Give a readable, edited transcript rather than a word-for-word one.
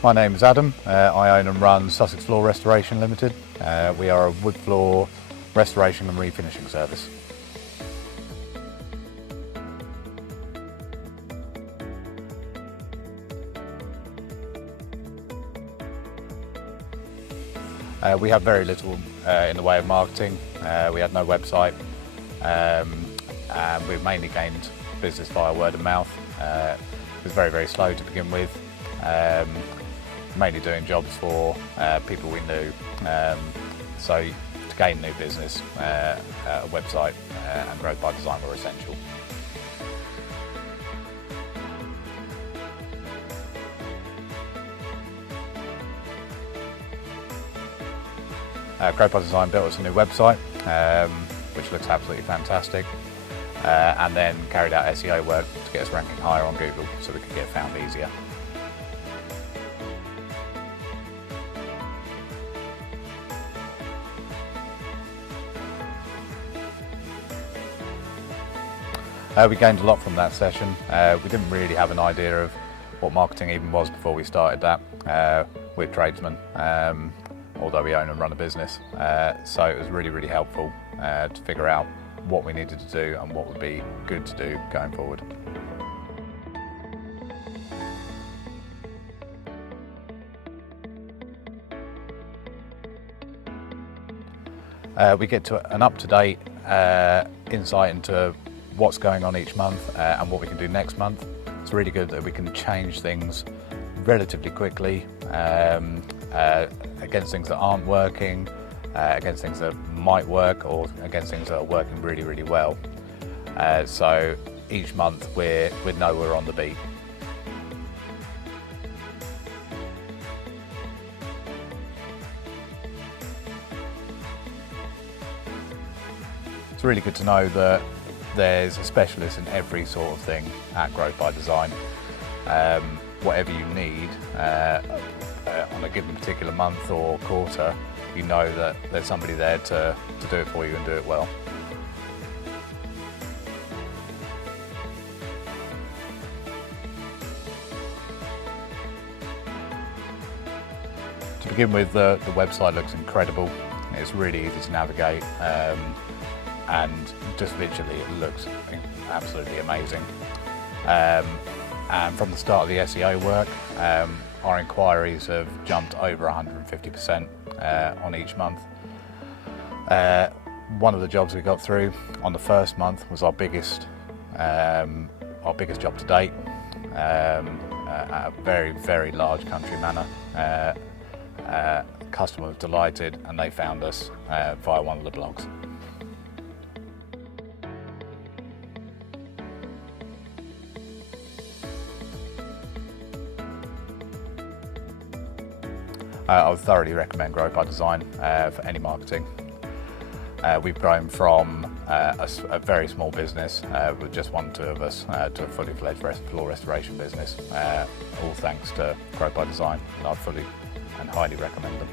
My name is Adam. I own and run Sussex Floor Restoration Limited. We are a wood floor restoration and refinishing service. We have very little in the way of marketing. We had no website, and we've mainly gained business via word of mouth. It was very slow to begin with. Mainly doing jobs for people we knew. So to gain new business, a website and growth by design were essential. Growth by Design built us a new website, which looks absolutely fantastic, and then carried out SEO work to get us ranking higher on Google so we could get found easier. We gained a lot from that session. We didn't really have an idea of what marketing even was before we started that. We're tradesmen, although we own and run a business. So it was really helpful to figure out what we needed to do and what would be good to do going forward. We get to an up-to-date insight into what's going on each month and what we can do next month. It's really good that we can change things relatively quickly against things that aren't working, against things that might work, or against things that are working really well. So each month we know we're on the beat. It's really good to know that there's a specialist in every sort of thing at Growth by Design. Whatever you need on a given particular month or quarter, you know that there's somebody there to do it for you and do it well. To begin with, the website looks incredible. It's really easy to navigate. And just visually it looks absolutely amazing. And from the start of the SEO work, our inquiries have jumped over 150% on each month. One of the jobs we got through on the first month was our biggest job to date, at a very large country manor. Customer was delighted and they found us via one of the blogs. I would thoroughly recommend Growth by Design for any marketing. We've grown from a very small business with just 1 or 2 of us to a fully fledged floor restoration business, all thanks to Growth by Design, and I fully and highly recommend them.